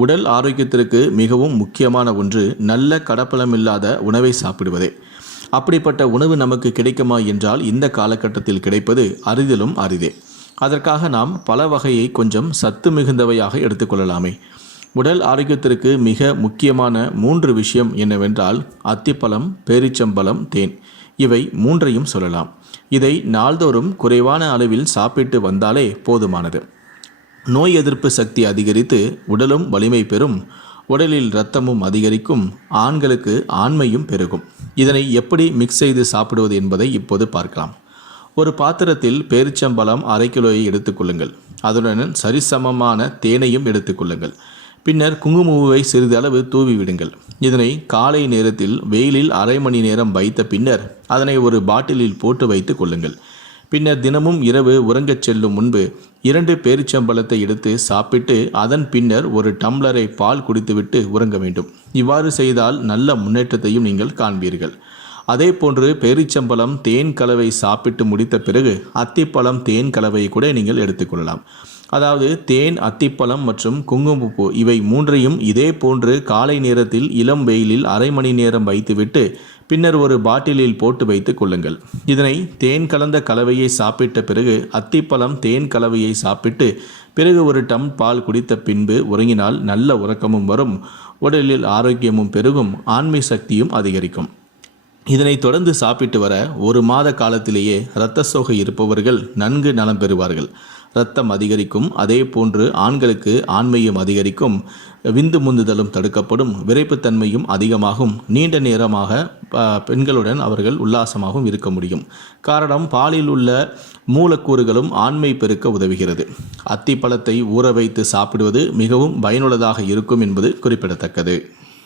உடல் ஆரோக்கியத்திற்கு மிகவும் முக்கியமான ஒன்று நல்ல கடப்பலம் இல்லாத உணவை சாப்பிடுவதே. அப்படிப்பட்ட உணவு நமக்கு கிடைக்குமா என்றால் இந்த காலகட்டத்தில் கிடைப்பது அரிதிலும் அரிதே. அதற்காக நாம் பல வகையை கொஞ்சம் சத்து மிகுந்தவையாக எடுத்துக்கொள்ளலாமே. உடல் ஆரோக்கியத்திற்கு மிக முக்கியமான 3 விஷயம் என்னவென்றால் அத்திப்பழம், பேரிச்சம்பழம், தேன். இவை 3ஐயும் சொல்லலாம். இதை நாள்தோறும் குறைவான அளவில் சாப்பிட்டு வந்தாலே போதுமானது. நோய் எதிர்ப்பு சக்தி அதிகரித்து உடலும் வலிமை பெறும். உடலில் இரத்தமும் அதிகரிக்கும். ஆண்களுக்கு ஆண்மையும் பெருகும். இதனை எப்படி மிக்ஸ் செய்து சாப்பிடுவது என்பதை இப்போது பார்க்கலாம். ஒரு பாத்திரத்தில் பேரிச்சம்பழம் 1/2 கிலோயை எடுத்துக்கொள்ளுங்கள். அதுடன் சரிசமமான தேனையும் எடுத்துக்கொள்ளுங்கள். பின்னர் குங்குமப்பூவை சிறிது அளவு தூவி விடுங்கள். இதனை காலை நேரத்தில் வெயிலில் 1/2 மணி நேரம் வைத்த பின்னர் அதனை ஒரு பாட்டிலில் போட்டு வைத்து கொள்ளுங்கள். பின்னர் தினமும் இரவு உறங்கச் செல்லும் முன்பு 2 பேரிச்சம்பழத்தை எடுத்து சாப்பிட்டு அதன் பின்னர் ஒரு டம்ளரை பால் குடித்துவிட்டு உறங்க வேண்டும். இவ்வாறு செய்தால் நல்ல முன்னேற்றத்தையும் நீங்கள் காண்பீர்கள். அதே போன்று பேரிச்சம்பழம் தேன் கலவை சாப்பிட்டு முடித்த பிறகு அத்திப்பழம் தேன் கலவையை கூட நீங்கள் எடுத்துக்கொள்ளலாம். அதாவது தேன், அத்திப்பழம் மற்றும் குங்குமப்பூ இவை 3ஐயும் இதே போன்று காலை நேரத்தில் இளம் வெயிலில் 1/2 மணி நேரம் வைத்துவிட்டு பின்னர் ஒரு பாட்டிலில் போட்டு வைத்து கொள்ளுங்கள். இதனை தேன் கலந்த கலவையை சாப்பிட்ட பிறகு அத்திப்பழம் தேன் கலவையை சாப்பிட்டு பிறகு ஒரு டம் பால் குடித்த பின்பு உறங்கினால் நல்ல உறக்கமும் வரும். உடலில் ஆரோக்கியமும் பெருகும். ஆண்மை சக்தியும் அதிகரிக்கும். இதனை தொடர்ந்து சாப்பிட்டு வர 1 மாத காலத்திலேயே இரத்த சோகை இருப்பவர்கள் நன்கு நலம் பெறுவார்கள். இரத்தம் அதிகரிக்கும். அதே போன்று ஆண்களுக்கு ஆண்மையும் அதிகரிக்கும். விந்து முந்துதலும் தடுக்கப்படும். விரைப்புத்தன்மையும் அதிகமாகும். நீண்ட நேரமாக பெண்களுடன் அவர்கள் உல்லாசமாகவும் இருக்க முடியும். காரணம், பாலில் உள்ள மூலக்கூறுகளும் ஆண்மை பெருக்க உதவுகிறது. அத்திப்பழத்தை ஊற வைத்து சாப்பிடுவது மிகவும் பயனுள்ளதாக இருக்கும் என்பது குறிப்பிடத்தக்கது.